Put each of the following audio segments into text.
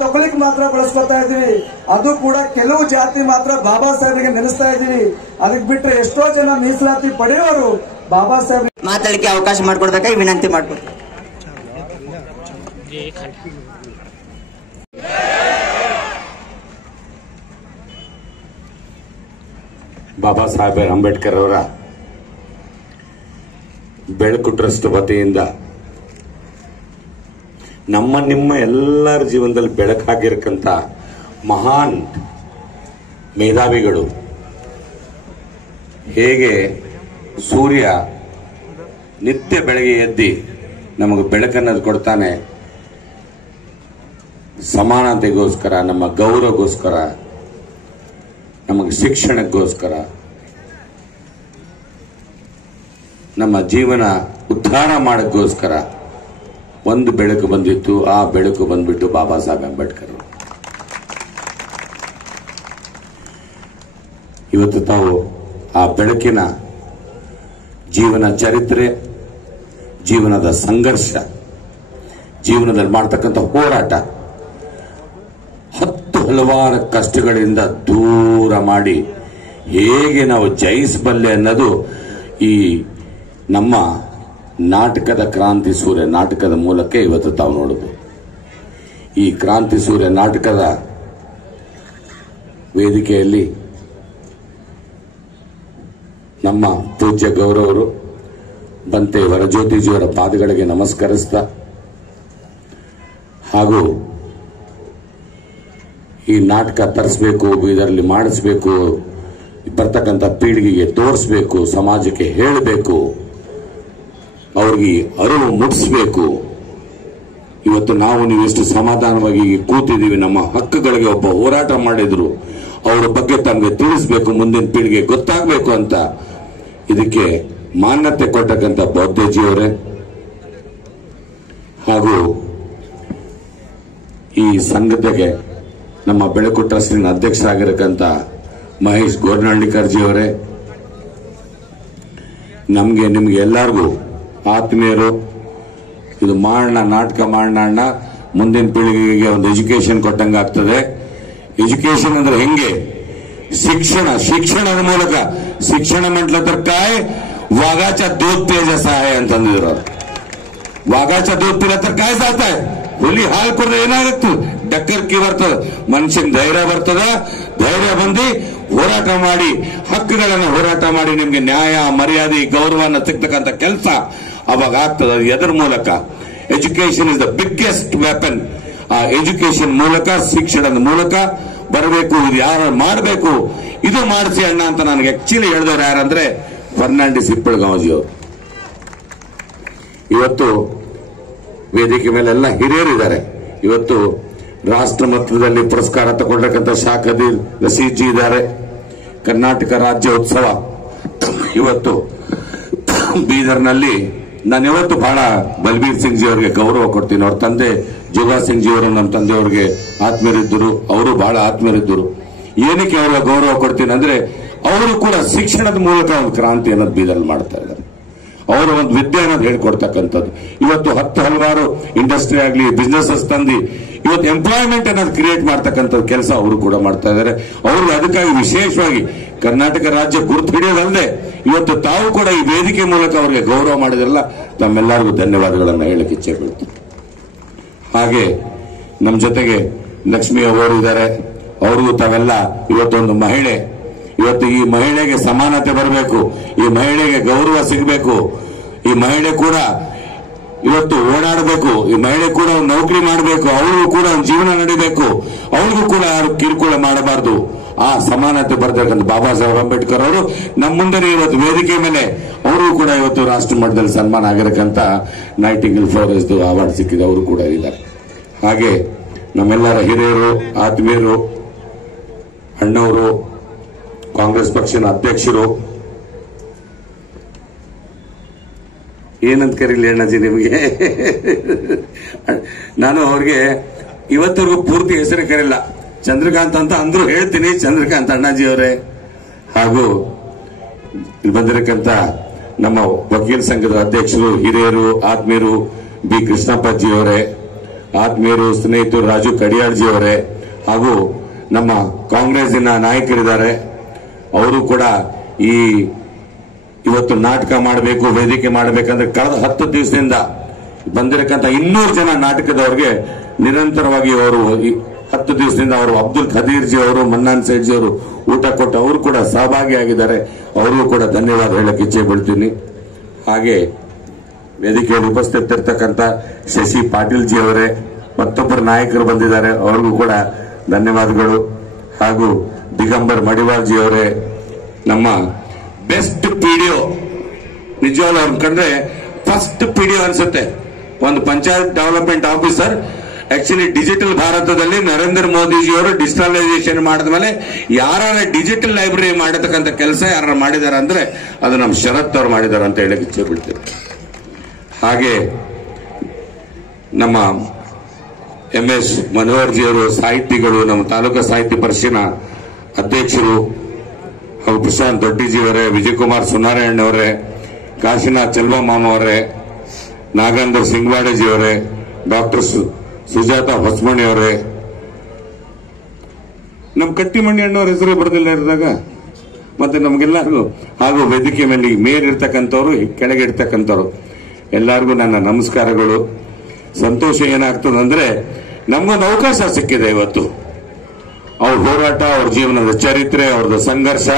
ತಗೊಳ್ಳಿಕ್ ಮಾತ್ರ ಬಳಸ್ಕೊತಾ ಇದೀವಿ. ಅದು ಕೂಡ ಕೆಲವು ಜಾತಿ ಮಾತ್ರ ಬಾಬಾ ಸಾಹೇಬ್ರಿಗೆ ನೆನೆಸ್ತಾ ಇದೀವಿ. ಅದಕ್ಕೆ ಬಿಟ್ರೆ ಎಷ್ಟೋ ಜನ ಮೀಸಲಾತಿ ಪಡೆಯೋರು ಬಾಬಾ ಸಾಹೇಬ್ ಮಾತಾಡಲಿಕ್ಕೆ ಅವಕಾಶ ಮಾಡಿಕೊಡ್ಬೇಕಾಗಿ ವಿನಂತಿ ಮಾಡ್ಕೊಡ್ತೀವಿ. ಬಾಬಾ ಸಾಹೇಬ್ ಅಂಬೇಡ್ಕರ್ ಅವರ ಬೆಳಕು ಟ್ರಸ್ಟ್ ವತಿಯಿಂದ ನಿಮ್ಮ ಎಲ್ಲರ ಜೀವನದಲ್ಲಿ ಬೆಳಕಾಗಿರಕ್ಕಂತ ಮಹಾನ್ ಮೇಧಾವಿಗಳು ಹೇಗೆ ಸೂರ್ಯ ನಿತ್ಯ ಬೆಳಗ್ಗೆ ಎದ್ದಿ ನಮಗೆ ಬೆಳಕನ್ನೋದು ಕೊಡ್ತಾನೆ, ಸಮಾನತೆಗೋಸ್ಕರ, ನಮ್ಮ ಗೌರವಗೋಸ್ಕರ, ನಮಗೆ ಶಿಕ್ಷಣಕ್ಕೋಸ್ಕರ, ನಮ್ಮ ಜೀವನ ಉದ್ಧಾರ ಮಾಡೋಕ್ಕೋಸ್ಕರ ಒಂದು ಬೆಳಕು ಬಂದಿತ್ತು. ಆ ಬೆಳಕು ಬಂದ್ಬಿಟ್ಟು ಬಾಬಾ ಸಾಹೇಬ್ ಅಂಬೇಡ್ಕರ್. ಇವತ್ತು ತಾವು ಆ ಬೆಳಕಿನ ಜೀವನ ಚರಿತ್ರೆ, ಜೀವನದ ಸಂಘರ್ಷ, ಜೀವನದಲ್ಲಿ ಮಾಡ್ತಕ್ಕಂಥ ಹೋರಾಟ, ಹಲವಾರು ಕಷ್ಟಗಳಿಂದ ದೂರ ಮಾಡಿ ಹೇಗೆ ನಾವು ಜಯಿಸಬಲ್ಲೆ ಅನ್ನೋದು ಈ ನಮ್ಮ ನಾಟಕದ ಕ್ರಾಂತಿ ಸೂರ್ಯ ನಾಟಕದ ಮೂಲಕ ಇವತ್ತು ತಾವು ನೋಡುದು. ಈ ಕ್ರಾಂತಿ ಸೂರ್ಯ ನಾಟಕದ ವೇದಿಕೆಯಲ್ಲಿ ನಮ್ಮ ಪೂಜ್ಯ ಗೌರವರು ಬಂತೆ ವರಜ್ಯೋತಿಜಿಯವರ ಪಾದಗಳಿಗೆ ನಮಸ್ಕರಿಸ್ತಾ, ಹಾಗೂ ಈ ನಾಟಕ ತರಿಸಬೇಕು, ಇದರಲ್ಲಿ ಮಾಡಿಸಬೇಕು, ಬರ್ತಕ್ಕಂಥ ಪೀಳಿಗೆಗೆ ತೋರಿಸಬೇಕು, ಸಮಾಜಕ್ಕೆ ಹೇಳಬೇಕು, ಅವ್ರಿಗೆ ಅರಿವು ಮೂಡಿಸಬೇಕು. ಇವತ್ತು ನೀವು ಎಷ್ಟು ಸಮಾಧಾನವಾಗಿ ಕೂತಿದ್ದೀವಿ, ನಮ್ಮ ಹಕ್ಕುಗಳಿಗೆ ಒಬ್ಬ ಹೋರಾಟ ಮಾಡಿದ್ರು, ಅವರ ಬಗ್ಗೆ ತಮಗೆ ತಿಳಿಸಬೇಕು, ಮುಂದಿನ ಪೀಳಿಗೆ ಗೊತ್ತಾಗಬೇಕು ಅಂತ ಇದಕ್ಕೆ ಮಾನ್ಯತೆ ಕೊಟ್ಟಕ್ಕಂಥ ಬೌದ್ಧಜಿಯವರೇ, ಹಾಗೂ ಈ ಸಂಘಟನೆಗೆ ನಮ್ಮ ಬೆಳಕು ಟ್ರಸ್ಟಿನ ಅಧ್ಯಕ್ಷರಾಗಿರಕ್ಕಂಥ ಮಹೇಶ್ ಗೋರ್ನಹಳ್ಳಿಕರ್ ಜಿಯವರೇ, ನಿಮ್ಗೆ ಎಲ್ಲರಿಗೂ ಆತ್ಮೀಯರು, ಇದು ಮಾಡೋಣ, ನಾಟಕ ಮಾಡೋಣ, ಮುಂದಿನ ಪೀಳಿಗೆಗೆ ಒಂದು ಎಜುಕೇಶನ್ ಕೊಟ್ಟಂಗಾಗ್ತದೆ. ಎಜುಕೇಶನ್ ಅಂದ್ರೆ ಹೆಂಗೆ? ಶಿಕ್ಷಣದ ಮೂಲಕ. ಶಿಕ್ಷಣ म्हटलं तर काय, वाघाच्या दूध पे जसा आहे ಅಂತಂದಿದ್ರು. वाघाच्या दूध पिला तर काय जाताय, ಹುಲಿ ಹಾಲು ಕುಡಿದ್ರೆ ಏನಾಗುತ್ತೆ? ಡಕ್ಕರ್ಕಿ ಬರ್ತದ, ಮನುಷ್ಯನ್ ಧೈರ್ಯ ಬರ್ತದ. ಧೈರ್ಯ ಬಂದು ಹೋರಾಟ ಮಾಡಿ, ಹಕ್ಕುಗಳನ್ನು ಹೋರಾಟ ಮಾಡಿ, ನಿಮ್ಗೆ ನ್ಯಾಯ, ಮರ್ಯಾದೆ, ಗೌರವನ ಸಿಗ್ತಕ್ಕಂಥ ಕೆಲಸ ಅವಾಗ ಆಗ್ತದೆ. ಎದರ ಮೂಲಕ? Education is the biggest weapon. ಆ ಎಜುಕೇಶನ್ ಮೂಲಕ, ಶಿಕ್ಷಣದ ಮೂಲಕ ಬರಬೇಕು. ಇದು ಯಾರು ಮಾಡಬೇಕು, ಇದು ಮಾಡಿಸಿ ಅಣ್ಣ ಅಂತ ನನಗೆ ಆಕ್ಚುಲಿ ಹೇಳಿದವರು ಯಾರಂದ್ರೆ ಫರ್ನಾಂಡಿಸ್ ಹಿಪ್ಪಳಗಾಂವಜಿ ಅವರು. ಇವತ್ತು ವೇದಿಕೆ ಮೇಲೆಲ್ಲ ಹಿರಿಯರಿದ್ದಾರೆ. ಇವತ್ತು ರಾಷ್ಟ್ರ ಮಟ್ಟದಲ್ಲಿ ಪುರಸ್ಕಾರ ತಗೊಂಡಕ್ಕಂಥ ಶಾಖದೀರ್ ರಶೀದ್ ಜಿ ಇದ್ದಾರೆ. ಕರ್ನಾಟಕ ರಾಜ್ಯೋತ್ಸವ ಇವತ್ತು ಬೀದರ್ನಲ್ಲಿ. ನಾನು ಇವತ್ತು ಬಹಳ ಬಲ್ಬೀರ್ ಸಿಂಗ್ ಜಿ ಅವರಿಗೆ ಗೌರವ ಕೊಡ್ತೀನಿ. ಅವ್ರ ತಂದೆ ಜೋಗಾ ಸಿಂಗ್ ಜಿ ಅವರು ನಮ್ಮ ತಂದೆಯವ್ರಿಗೆ ಆತ್ಮೀಯರಿದ್ದರು, ಅವರು ಬಹಳ ಆತ್ಮೀಯರಿದ್ದರು. ಏನಕ್ಕೆ ಅವರ ಗೌರವ ಕೊಡ್ತೀನಿ ಅಂದ್ರೆ, ಅವರು ಕೂಡ ಶಿಕ್ಷಣದ ಮೂಲಕ ಒಂದು ಕ್ರಾಂತಿ ಅನ್ನೋದು ಬೀದರ್ನಲ್ಲಿ ಮಾಡ್ತಾ ಇದ್ದಾರೆ. ಅವರು ಒಂದು ವಿದ್ಯೆ ಅನ್ನೋದು ಹೇಳ್ಕೊಡ್ತಕ್ಕಂಥದ್ದು. ಇವತ್ತು ಹಲವಾರು ಇಂಡಸ್ಟ್ರಿ ಆಗಲಿ, ಬಿಸ್ನೆಸಸ್ ತಂದು ಇವತ್ತು ಎಂಪ್ಲಾಯ್ಮೆಂಟ್ ಅನ್ನೋದು ಕ್ರಿಯೇಟ್ ಮಾಡ್ತಕ್ಕಂಥದ್ದು ಕೆಲಸ ಅವರು ಕೂಡ ಮಾಡ್ತಾ ಇದ್ದಾರೆ. ಅವ್ರಿಗೆ ಅದಕ್ಕಾಗಿ ವಿಶೇಷವಾಗಿ ಕರ್ನಾಟಕ ರಾಜ್ಯ ಗುರುತು ಹಿಡಿಯೋದಲ್ಲದೆ ಇವತ್ತು ತಾವು ಕೂಡ ಈ ವೇದಿಕೆ ಮೂಲಕ ಅವರಿಗೆ ಗೌರವ ಮಾಡಿದ್ರಲ್ಲ, ತಮ್ಮೆಲ್ಲರಿಗೂ ಧನ್ಯವಾದಗಳನ್ನು ಹೇಳಕ್ಕೆ ಇಚ್ಛೆ ಪಡ್ತೀನಿ. ಹಾಗೆ ನಮ್ಮ ಜೊತೆಗೆ ಲಕ್ಷ್ಮಿ ಅವರು ಇದ್ದಾರೆ. ಅವ್ರಿಗೂ ತಾವೆಲ್ಲ ಇವತ್ತೊಂದು ಮಹಿಳೆ, ಇವತ್ತು ಈ ಮಹಿಳೆಗೆ ಸಮಾನತೆ ಬರಬೇಕು, ಈ ಮಹಿಳೆಗೆ ಗೌರವ ಸಿಗಬೇಕು, ಈ ಮಹಿಳೆ ಕೂಡ ಇವತ್ತು ಓಡಾಡಬೇಕು, ಈ ಮಹಿಳೆ ಕೂಡ ಒಂದು ನೌಕರಿ ಮಾಡಬೇಕು, ಅವಳಿಗೂ ಕೂಡ ಒಂದು ಜೀವನ ನಡೀಬೇಕು, ಅವಳಿಗೂ ಕೂಡ ಯಾರು ಕಿರುಕುಳ ಮಾಡಬಾರ್ದು. ಆ ಸಮಾನತೆ ಬರ್ತಕ್ಕಂಥ ಬಾಬಾ ಸಾಹೇಬ್ ಅಂಬೇಡ್ಕರ್ ಅವರು ನಮ್ಮ ಮುಂದೆ ಇವತ್ತು ವೇದಿಕೆ ಮೇಲೆ ಅವರು ಕೂಡ ಇವತ್ತು ರಾಷ್ಟ್ರ ಮಟ್ಟದಲ್ಲಿ ಸನ್ಮಾನ ಆಗಿರಕ್ಕಂತ ನೈಟಿಂಗಲ್ ಫ್ಲೋರೆಸ್ ಅವಾರ್ಡ್ ಸಿಕ್ಕಿದೆ, ಅವರು ಕೂಡ ಇದ್ದಾರೆ. ಹಾಗೆ ನಮ್ಮೆಲ್ಲರ ಹಿರಿಯರು, ಆತ್ಮೀಯರು, ಅಣ್ಣವರು, ಕಾಂಗ್ರೆಸ್ ಪಕ್ಷದ ಅಧ್ಯಕ್ಷರು, ಏನಂತ ಕರೀಲಿ ಅಣ್ಣಜಿ ನಿಮಗೆ? ನಾನು ಅವ್ರಿಗೆ ಇವತ್ತರೆಗೂ ಪೂರ್ತಿ ಹೆಸರು ಕರೀಲ್ಲ, ಚಂದ್ರಕಾಂತ್ ಅಂತ ಅಂದ್ರೂ ಹೇಳ್ತೀನಿ. ಚಂದ್ರಕಾಂತ್ ಅಣ್ಣಾಜಿ ಅವರೇ, ಹಾಗೂ ಬಂದಿರಕ್ಕಂತ ನಮ್ಮ ವಕೀಲ ಸಂಘದ ಅಧ್ಯಕ್ಷರು, ಹಿರಿಯರು, ಆತ್ಮೀಯರು, ಬಿ ಕೃಷ್ಣಪ್ಪಾಜಿ ಅವರೇ, ಆತ್ಮೀಯರು ಸ್ನೇಹಿತರು ರಾಜು ಕಡಿಯಾಳ್ಜಿ ಅವರೇ ಹಾಗೂ ನಮ್ಮ ಕಾಂಗ್ರೆಸ್ಸಿನ ನಾಯಕರಿದ್ದಾರೆ. ಅವರು ಕೂಡ ಇವತ್ತು ನಾಟಕ ಮಾಡಬೇಕು, ವೇದಿಕೆ ಮಾಡಬೇಕಂದ್ರೆ ಕಳೆದ 10 ದಿವಸದಿಂದ ಬಂದಿರಕ್ಕಂತ 200 ಜನ ನಾಟಕದವರಿಗೆ ನಿರಂತರವಾಗಿ ಅವರು 10 ದಿವಸದಿಂದ ಅವರು ಅಬ್ದುಲ್ ಖದೀರ್ ಜಿ ಅವರು, ಮನ್ನಾನ್ ಸೇಠ್ ಜಿ ಅವರು ಊಟ ಕೊಟ್ಟು ಅವರು ಕೂಡ ಸಹಭಾಗಿಯಾಗಿದ್ದಾರೆ. ಅವ್ರಿಗೂ ಕೂಡ ಧನ್ಯವಾದ ಹೇಳಕ್ಕೆ ಇಚ್ಛೆ ಪಡ್ತೀನಿ. ಹಾಗೆ ವೇದಿಕೆಯಲ್ಲಿ ಉಪಸ್ಥಿತರಿರ್ತಕ್ಕಂಥ ಶಶಿ ಪಾಟೀಲ್ ಜಿ ಅವರೇ, ಮತ್ತೊಬ್ಬರು ನಾಯಕರು ಬಂದಿದ್ದಾರೆ, ಅವ್ರಿಗೂ ಕೂಡ ಧನ್ಯವಾದಗಳು. ಹಾಗೂ ದಿಗಂಬರ್ ಮಡಿವಾಳ್ ಜಿ ಅವರೇ, ನಮ್ಮ ಬೆಸ್ಟ್ ಪಿಡಿಒ, ನಿಜವಾಗ್ಲೂ ಅವ್ರನ್ನ ಕಂಡ್ರೆ ಫಸ್ಟ್ ಪಿಡಿಒ ಅನ್ಸುತ್ತೆ. ಒಂದು panchayat development officer actually digital ಭಾರತದಲ್ಲಿ ನರೇಂದ್ರ ಮೋದಿಜಿಯವರು ಡಿಜಿಟಲೈಸೇಷನ್ ಮಾಡಿದ ಮೇಲೆ ಯಾರ ಡಿಜಿಟಲ್ ಲೈಬ್ರರಿ ಮಾಡತಕ್ಕಂಥ ಕೆಲಸ ಯಾರು ಮಾಡಿದ್ದಾರೆ ಅಂದ್ರೆ ಅದು ನಮ್ಮ ಶರತ್ ಅವರು ಮಾಡಿದ್ದಾರೆ ಅಂತ ಹೇಳಕ್ ಇಚ್ಛೆ ಬಿಡ್ತೇವೆ. ಹಾಗೆ ನಮ್ಮ MS ಮನೋಹರ್ ಜಿ ಅವರು ಸಾಹಿತಿಗಳು, ನಮ್ಮ ತಾಲೂಕಾ ಸಾಹಿತ್ಯ ಪರಿಷತ್ತಿನ ಅಧ್ಯಕ್ಷರು ಹಾಗೂ ಪ್ರಶಾಂತ್ ದೊಡ್ಡಿಜಿ ಅವರೇ, ವಿಜಯಕುಮಾರ್ ಸುನಾರಾಯಣ್ ಅವರೇ, ಕಾಶಿನಾಥ್ ಚೆಲ್ವಮಾಮ ಅವರೇ, ನಾಗೇಂದ್ರ ಸಿಂಗ್ವಾಡಜಿ ಅವರೇ, ಡಾಕ್ಟರ್ ಸುಜಾತ ಹೊಸಮಣಿ ಅವರೇ, ನಮ್ಮ ಕಟ್ಟಿಮಣ್ಣಿ ಅಣ್ಣವ್ರ ಹೆಸರು ಬರೆದಿಲ್ಲ ಇರಿದಾಗ ಮತ್ತೆ ನಮ್ಗೆಲ್ಲರಿಗೂ, ಹಾಗೂ ವೇದಿಕೆ ಮೇಲೆ ಮೇಲಿರ್ತಕ್ಕಂಥವ್ರು, ಕೆಳಗೆ ಇರ್ತಕ್ಕಂಥವ್ರು ಎಲ್ಲರಿಗೂ ನನ್ನ ನಮಸ್ಕಾರಗಳು. ಸಂತೋಷ ಏನಾಗ್ತದಂದ್ರೆ ನಮ್ಗೊಂದು ಅವಕಾಶ ಸಿಕ್ಕಿದೆ ಇವತ್ತು. ಅವ್ರ ಹೋರಾಟ, ಅವ್ರ ಜೀವನದ ಚರಿತ್ರೆ, ಅವ್ರದ್ದು ಸಂಘರ್ಷ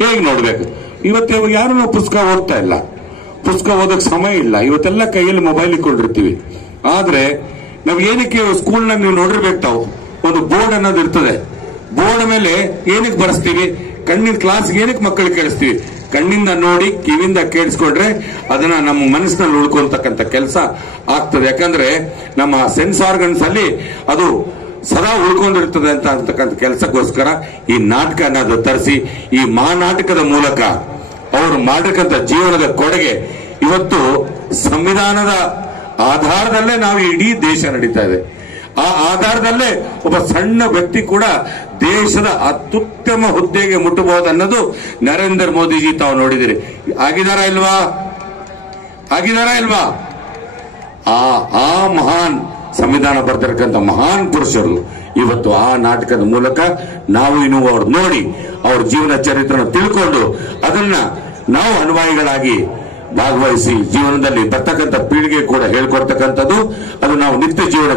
ಹೇಗೆ ನೋಡ್ಬೇಕು. ಇವತ್ತು ಯಾರು ನಾವು ಪುಸ್ತಕ ಓದ್ತಾ ಇಲ್ಲ, ಪುಸ್ತಕ ಓದಕ್ ಸಮಯ ಇಲ್ಲ, ಇವತ್ತೆಲ್ಲ ಕೈಯಲ್ಲಿ ಮೊಬೈಲ್ ಇಟ್ಕೊಂಡಿರ್ತೀವಿ. ಆದ್ರೆ ನಾವ್ ಏನಕ್ಕೆ ಸ್ಕೂಲ್ನ ನೀವು ನೋಡಿರ್ಬೇಕು, ತಾವು ಒಂದು ಬೋರ್ಡ್ ಅನ್ನೋದು ಇರ್ತದೆ. ಬೋರ್ಡ್ ಮೇಲೆ ಏನಕ್ಕೆ ಬರೆಸ್ತೀವಿ, ಕಣ್ಣಿನ ಕ್ಲಾಸ್ ಏನಕ್ಕೆ ಮಕ್ಕಳಿಗೆ ಕೇಳಿಸ್ತೀವಿ, ಕಣ್ಣಿಂದ ನೋಡಿ ಕಿವಿಯಿಂದ ಕೇಳಿಸ್ಕೊಂಡ್ರೆ ಅದನ್ನ ನಮ್ಮ ಮನಸ್ಸಿನಲ್ಲಿ ಉಳ್ಕೊಂತಕ್ಕಂಥ ಕೆಲಸ ಆಗ್ತದೆ. ಯಾಕಂದ್ರೆ ನಮ್ಮ ಸೆನ್ಸ್ ಆರ್ಗನ್ಸ್ ಅಲ್ಲಿ ಅದು ಸದಾ ಉಳ್ಕೊಂಡಿರ್ತದೆ ಅಂತಕ್ಕಂಥ ಕೆಲಸಕ್ಕೋಸ್ಕರ ಈ ನಾಟಕ ಅನ್ನೋದು ತರಿಸಿ, ಈ ನಾಟಕದ ಮೂಲಕ ಅವರು ಮಾಡತಕ್ಕಂಥ ಜೀವನದ ಕೊಡುಗೆ ಇವತ್ತು ಸಂವಿಧಾನದ ಆಧಾರದಲ್ಲೇ ನಾವು ಇಡೀ ದೇಶ ನಡೀತಾ ಇದೆ. ಆ ಆಧಾರದಲ್ಲೇ ಒಬ್ಬ ಸಣ್ಣ ವ್ಯಕ್ತಿ ಕೂಡ ದೇಶದ ಅತ್ಯುತ್ತಮ ಹುದ್ದೆಗೆ ಮುಟ್ಟಬಹುದು ಅನ್ನೋದು ನರೇಂದ್ರ ಮೋದಿಜಿ ತಾವು ನೋಡಿದಿರಿ. ಆಗಿದಾರ ಇಲ್ವಾ? ಆ ಮಹಾನ್ ಸಂವಿಧಾನ ಬರ್ತಿರಕ್ಕಂಥ ಮಹಾನ್ ಪುರುಷರು ಇವತ್ತು ಆ ನಾಟಕದ ಮೂಲಕ ನಾವು ಇನ್ನು ಅವ್ರು ನೋಡಿ ಅವ್ರ ಜೀವನ ಚರಿತ್ರೆನ ತಿಳ್ಕೊಂಡು ಅದನ್ನ ನಾವು ಅನ್ವಯಿಗಳಾಗಿ ಭಾಗವಹಿಸಿ ಜೀವನದಲ್ಲಿ ಬರ್ತಕ್ಕಂಥ ಪೀಳಿಗೆ ಕೂಡ ಹೇಳ್ಕೊಡ್ತಕ್ಕಂಥದ್ದು. ಅದು ನಾವು ನಿತ್ಯ ಜೀವನ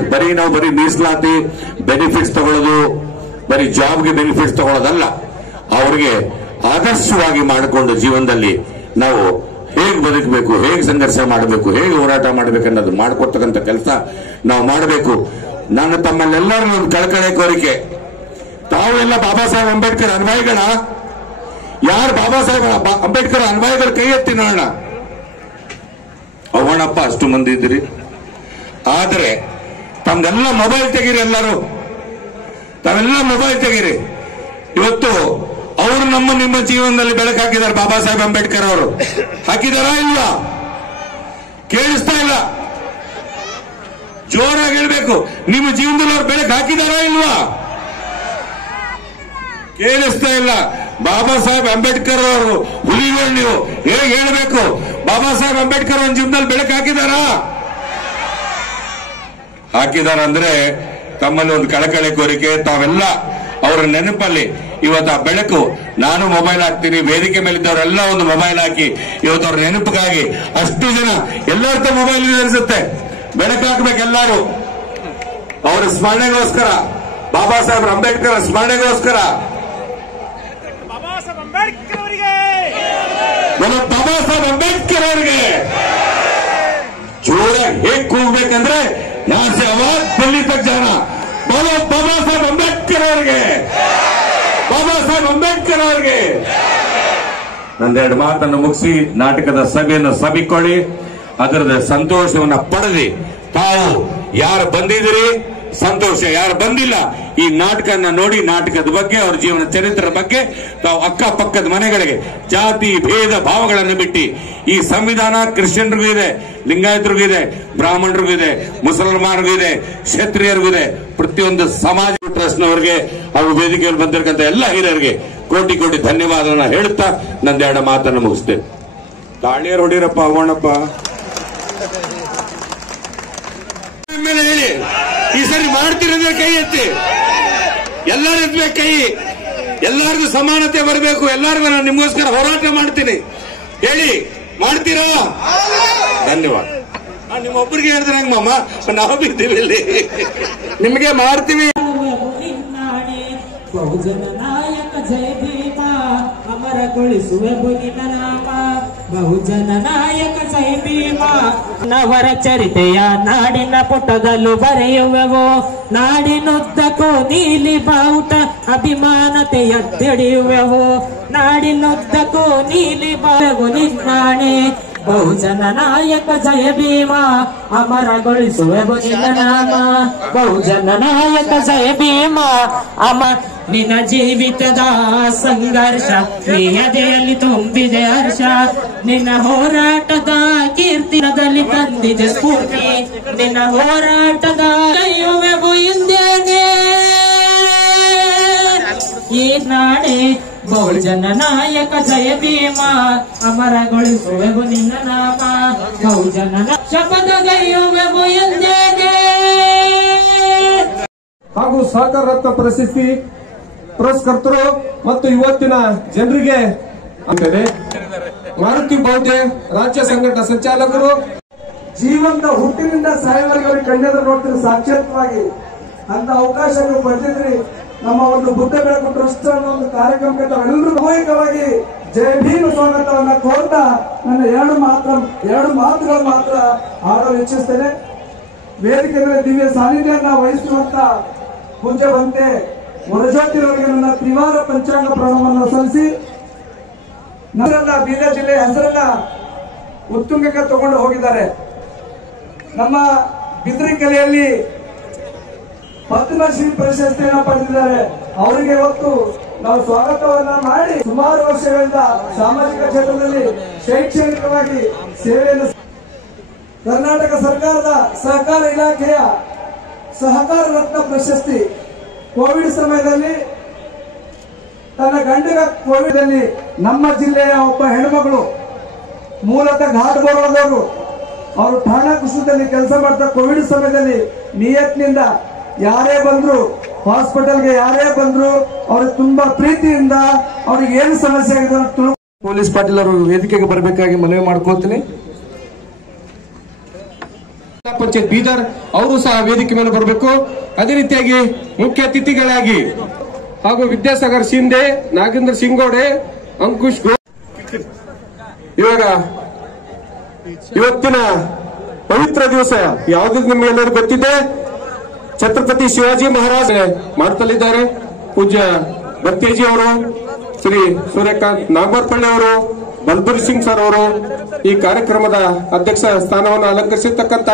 ಬರೀ ಮೀಸಲಾತಿ ಬೆನಿಫಿಟ್ಸ್ ತಗೊಳ್ಳೋದು, ಬರೀ ಜಾಬ್ಗೆ ಬೆನಿಫಿಟ್ಸ್ ತಗೊಳ್ಳೋದಲ್ಲ, ಅವ್ರಿಗೆ ಆದರ್ಶವಾಗಿ ಮಾಡಿಕೊಂಡು ಜೀವನದಲ್ಲಿ ನಾವು ಹೇಗೆ ಬದುಕಬೇಕು, ಹೇಗೆ ಸಂಘರ್ಷ ಮಾಡಬೇಕು, ಹೇಗೆ ಹೋರಾಟ ಮಾಡಬೇಕು ಅನ್ನೋದು ಮಾಡಿಕೊಡ್ತಕ್ಕಂಥ ಕೆಲಸ ನಾವು ಮಾಡಬೇಕು. ನಾನು ತಮ್ಮಲ್ಲೆಲ್ಲರೂ ಒಂದು ಕಳಕಳೆ ಕೋರಿಕೆ, ತಾವೆಲ್ಲ ಬಾಬಾ ಸಾಹೇಬ್ ಅಂಬೇಡ್ಕರ್ ಅನ್ವಯಿಗಳ, ಯಾರು ಬಾಬಾ ಸಾಹೇಬ್ ಅಂಬೇಡ್ಕರ್ ಅನ್ವಯಿಗಳ ಕೈ ಎತ್ತಿ ನೋಡೋಣ. ಅವಣಪ್ಪ ಅಷ್ಟು ಮಂದಿ ಇದ್ರಿ, ಆದ್ರೆ ತಮ್ಗೆಲ್ಲ ಮೊಬೈಲ್ ತೆಗೀರಿ, ಎಲ್ಲರೂ ತಾವೆಲ್ಲ ಮೊಬೈಲ್ ತೆಗೀರಿ. ಇವತ್ತು ಅವರು ನಿಮ್ಮ ಜೀವನದಲ್ಲಿ ಬೆಳಕು ಹಾಕಿದ್ದಾರೆ. ಬಾಬಾ ಸಾಹೇಬ್ ಅಂಬೇಡ್ಕರ್ ಅವರು ಹಾಕಿದಾರಾ ಇಲ್ವಾ? ಕೇಳಿಸ್ತಾ ಇಲ್ಲ, ಜೋರಾಗಿ ಹೇಳ್ಬೇಕು. ನಿಮ್ಮ ಜೀವನದಲ್ಲಿ ಅವ್ರು ಬೆಳಕು ಹಾಕಿದಾರಾ ಇಲ್ವಾ? ಕೇಳಿಸ್ತಾ ಇಲ್ಲ. ಬಾಬಾ ಸಾಹೇಬ್ ಅಂಬೇಡ್ಕರ್ ಅವರು ಹುಲಿಗಳು, ನೀವು ಹೇಗೆ ಹೇಳಬೇಕು? ಬಾಬಾ ಸಾಹೇಬ್ ಅಂಬೇಡ್ಕರ್ ಅವ್ರ ಜೀವನದಲ್ಲಿ ಬೆಳಕು ಹಾಕಿದಾರಂದ್ರೆ ತಮ್ಮಲ್ಲಿ ಒಂದು ಕಳಕಳಿ ಕೋರಿಕೆ, ತಾವೆಲ್ಲ ಅವರ ನೆನಪಲ್ಲಿ ಇವತ್ತು ಆ ಬೆಳಕು, ನಾನು ಮೊಬೈಲ್ ಹಾಕ್ತೀನಿ, ವೇದಿಕೆ ಮೇಲಿದ್ದವರೆಲ್ಲ ಒಂದು ಮೊಬೈಲ್ ಹಾಕಿ ಇವತ್ತು ಅವ್ರ ನೆನಪಿಗಾಗಿ ಅಷ್ಟು ಜನ ಎಲ್ಲರ ಮೊಬೈಲ್ ಅನಿಸುತ್ತೆ, ಬೆಳಕು ಹಾಕ್ಬೇಕು ಎಲ್ಲರೂ ಅವರ ಸ್ಮರಣೆಗೋಸ್ಕರ, ಬಾಬಾ ಸಾಹೇಬ್ ಅಂಬೇಡ್ಕರ್ ಸ್ಮರಣೆಗೋಸ್ಕರ. ಬಾಬಾ ಸಾಹೇಬ್ ಅಂಬೇಡ್ಕರ್ ಅವರಿಗೆ ಜೋರಾಗಿ ಹೇಗ್ ಕೂಗ್ಬೇಕಂದ್ರೆ यहाँ से आवाज दिल्ली तक जाना, बोलो बाबा साहब अंबेडकर ಅವರಿಗೆ, ಬಾಬಾ ಸಾಹೇಬ್ ಅಂಬೇಡ್ಕರ್ ಅವರಿಗೆ. ನಂದೆರಡು ಮಾತನ್ನು ಮುಗಿಸಿ ನಾಟಕದ ಸಭೆಯನ್ನು ಸಭಿಕೊಳ್ಳಿ, ಅದರದ ಸಂತೋಷವನ್ನ ಪಡೆದಿ. ತಾವು ಯಾರು ಬಂದಿದ್ದೀರಿ ಸಂತೋಷ, ಯಾರು ಬಂದಿಲ್ಲ ಈ ನಾಟಕನ ನೋಡಿ, ನಾಟಕದ ಬಗ್ಗೆ ಅವ್ರ ಜೀವನ ಚರಿತ್ರೆ ಬಗ್ಗೆ ತಾವು ಅಕ್ಕಪಕ್ಕದ ಮನೆಗಳಿಗೆ ಜಾತಿ ಭೇದ ಭಾವಗಳನ್ನು ಬಿಟ್ಟು, ಈ ಸಂವಿಧಾನ ಕ್ರಿಶ್ಚಿಯನ್ರಿಗೂ ಇದೆ, ಲಿಂಗಾಯತರಿಗೂ ಇದೆ, ಬ್ರಾಹ್ಮಣರಿಗೂ ಇದೆ, ಮುಸಲ್ಮಾನರಿಗೂ ಇದೆ, ಕ್ಷತ್ರಿಯರಿಗೂ ಇದೆ, ಪ್ರತಿಯೊಂದು ಸಮಾಜ ಟ್ರಸ್ಟ್ನವರಿಗೆ ಹಾಗೂ ವೇದಿಕೆಯಲ್ಲಿ ಬಂದಿರತಕ್ಕಂಥ ಎಲ್ಲ ಹಿರಿಯರಿಗೆ ಕೋಟಿ ಕೋಟಿ ಧನ್ಯವಾದವನ್ನ ಹೇಳುತ್ತಾ ನಂದೆರಡು ಮಾತನ್ನು ಮುಗಿಸ್ತೇನೆ. ತಾಳಿಯರು ಹೊಡಿರಪ್ಪ, ಅವಣಪ್ಪ ಹೇಳಿ. ಈ ಸರಿ ಮಾಡ್ತೀರಂದ್ರೆ ಕೈ ಎತ್ತಿ, ಎಲ್ಲರೂ ಎತ್ತಬೇಕು ಕೈ. ಎಲ್ಲರಿಗೂ ಸಮಾನತೆ ಬರಬೇಕು. ಎಲ್ಲರಿಗೂ ನಾನು ನಿಮಗೋಸ್ಕರ ಹೋರಾಟ ಮಾಡ್ತೀನಿ. ಹೇಳಿ, ಮಾಡ್ತೀರಾ? ಧನ್ಯವಾದ. ನಿಮ್ಮೊಬ್ಬರಿಗೆ ಹೇಳಿದ್ರೆ ಹೆಂಗ್ ಮಾಮ, ನಾವು ಬಿದ್ದೀವಿ ಇಲ್ಲಿ. ನಿಮಗೆ ಮಾಡ್ತೀವಿ. ಬಹುಜನ ನಾಯಕ ಜಯ ಭೀಮ, ಅಮರಗೊಳಿಸುವೆ ಬುನಿನ ನಾಮ. ಬಹುಜನ ನಾಯಕ ಜಯ ಭೀಮ, ನವರ ಚರಿತೆಯ ನಾಡಿನ ಪುಟದಲ್ಲೂ ಬರೆಯುವೆವು. ನಾಡಿನುದ್ದಕ್ಕೂ ನೀಲಿ ಬಾವುಟ ಅಭಿಮಾನತೆಯ ತಿಳಿಯುವೆವು. ನಾಡಿನುದ್ದಕ್ಕೂ ನೀಲಿ ಬಾವು ನಿನ್ನಾಣೆ. ಬಹುಜನ ನಾಯಕ ಜಯ ಭೀಮ, ಅಮರಗೊಳಿಸುವೆ ಬುನಿನ ನಾಮ. ಬಹುಜನ ನಾಯಕ ಜಯ ಭೀಮ, ನಿನ್ನ ಜೀವಿತದ ಸಂಘರ್ಷ ಸ್ನೇಹದೆಯಲ್ಲಿ ತುಂಬಿದೆ ಹರ್ಷ. ನಿನ್ನ ಹೋರಾಟದ ಕೀರ್ತಿನದಲ್ಲಿ ತಂದಿದೆ ಸ್ಫೂರ್ತಿ. ನಿನ್ನ ಹೋರಾಟದ ಕೈಯುವೆವು ಹಿಂದೇನೆ ಈ ನಾಡೆ. ಬಹುಜನ ನಾಯಕ ಜಯ ಭೀಮ, ಅಮರಗೊಳಿಸುವೆವು ನಿನ್ನ ನಾಮ. ಬಹುಜನ ಶಪಥ ಗೈಯುವೆವು ಹಿಂದೇನೆ. ಹಾಗೂ ಸಹಕಾರ ರತ್ನ ಪ್ರಶಸ್ತಿ ಪುರಸ್ಕರ್ತರು ಮತ್ತು ಇವತ್ತಿನ ಜನರಿಗೆ ಮಾರುತಿ ಬೌದ್ಧೆ ರಾಜ್ಯ ಸಂಘಟನಾ ಸಂಚಾಲಕರು. ಜೀವಂತ ಹುಟ್ಟಿನಿಂದ ಸಾಯವರೆಗೆ ಕಣ್ಣೆದುರು ನೋಡ್ತೀರಿ ಸಾಕ್ಷಾತ್ವಾಗಿ. ಅಂತ ಅವಕಾಶ ನೀವು ಪಡೆದಿದ್ರಿ. ನಮ್ಮ ಒಂದು ಬುದ್ಧ ಬೆಳಕು ಟ್ರಸ್ಟ್ ಅನ್ನೋ ಒಂದು ಕಾರ್ಯಕ್ರಮಕ್ಕೆ ತಾವೆಲ್ಲರೂ ಸಾಮೂಹಿಕವಾಗಿ ಜಯ ಭೀಮ ಸ್ವಾಗತವನ್ನ ಕೋರ್ತಾ ನನ್ನ ಎರಡು ಮಾತುಗಳು ಮಾತ್ರ ಆಡಲು ಇಚ್ಛಿಸ್ತೇನೆ. ವೇದಿಕೆ ಮೇಲೆ ದಿವ್ಯ ಸಾನ್ನಿಧ್ಯವನ್ನ ವಹಿಸುವಂತ ಪೂಜ್ಯ ಬಂತೆ ವರಜ್ಯೋತಿರವರಿಗೆ ನನ್ನ ತ್ರಿವಾರ ಪಂಚಾಂಗ ಪ್ರಣವವನ್ನು ಸಲ್ಲಿಸಿ ನಗರನ್ನ ಬೀದರ್ ಜಿಲ್ಲೆಯ ಹೆಸರನ್ನ ಉತ್ತುಂಗಕ್ಕೆ ತಗೊಂಡು ಹೋಗಿದ್ದಾರೆ. ನಮ್ಮ ಬಿದ್ರಿಕಲೆಯಲ್ಲಿ ಪದ್ಮಶ್ರೀ ಪ್ರಶಸ್ತಿಯನ್ನು ಪಡೆದಿದ್ದಾರೆ. ಅವರಿಗೆ ಇವತ್ತು ನಾವು ಸ್ವಾಗತವನ್ನ ಮಾಡಿ ಸುಮಾರು ವರ್ಷಗಳಿಂದ ಸಾಮಾಜಿಕ ಕ್ಷೇತ್ರದಲ್ಲಿ ಶೈಕ್ಷಣಿಕವಾಗಿ ಸೇವೆಯನ್ನು ಕರ್ನಾಟಕ ಸರ್ಕಾರದ ಸಹಕಾರ ಇಲಾಖೆಯ ಸಹಕಾರ ರತ್ನ ಪ್ರಶಸ್ತಿ ಕೋವಿಡ್ ಸಮಯದಲ್ಲಿ ತನ್ನ ಗಂಡಿಗ ಕೋವಿಡ್ ಅಲ್ಲಿ ನಮ್ಮ ಜಿಲ್ಲೆಯ ಒಬ್ಬ ಹೆಣ್ಮಗಳು ಮೂಲತಃ ಘಾಟ್ ಬರೋದವರು, ಅವರು ಠಾಣಾ ಕೃಷ್ಣದಲ್ಲಿ ಕೆಲಸ ಮಾಡ್ತಾ ಕೋವಿಡ್ ಸಮಯದಲ್ಲಿ ನಿಯತ್ನಿಂದ ಯಾರೇ ಬಂದ್ರು ಹಾಸ್ಪಿಟಲ್ಗೆ ಯಾರೇ ಬಂದ್ರು ಅವ್ರಿಗೆ ತುಂಬಾ ಪ್ರೀತಿಯಿಂದ ಅವ್ರಿಗೆ ಏನು ಸಮಸ್ಯೆ ಆಗಿದೆ ಪೊಲೀಸ್ ಪಾಟೀಲ್ ಅವರು ವೇದಿಕೆಗೆ ಬರಬೇಕಾಗಿ ಮನವಿ ಮಾಡ್ಕೊಳ್ತೀನಿ. ಪಂಚಾಯತ್ ಬೀದರ್ ಅವರು ಸಹ ವೇದಿಕೆ ಮೇಲೆ ಬರಬೇಕು. ಅದೇ ರೀತಿಯಾಗಿ ಮುಖ್ಯ ಅತಿಥಿಗಳಾಗಿ ಹಾಗೂ ವಿದ್ಯಾಸಾಗರ್ ಶಿಂದೆ, ನಾಗೇಂದ್ರ ಸಿಂಗೋಡೆ, ಅಂಕುಶ್ ಇವಾಗ ಇವತ್ತಿನ ಪವಿತ್ರ ದಿವಸ ಯಾವುದು ನಿಮ್ಗೆಲ್ಲರೂ ಗೊತ್ತಿದೆ. ಛತ್ರಪತಿ ಶಿವಾಜಿ ಮಹಾರಾಜ್ ಮಾಡ್ತಲಿದ್ದಾರೆ. ಪೂಜ್ಯ ಬತ್ತೇಜಿ ಅವರು, ಶ್ರೀ ಸೂರ್ಯಕಾಂತ್ ನಾಗರ್ಪಳ್ಳಿ ಅವರು, ಬಲ್ಬೀರ್ ಸಿಂಗ್ ಸರ್ ಅವರು ಈ ಕಾರ್ಯಕ್ರಮದ ಅಧ್ಯಕ್ಷ ಸ್ಥಾನವನ್ನು ಅಲಂಕರಿಸಿರ್ತಕ್ಕಂತ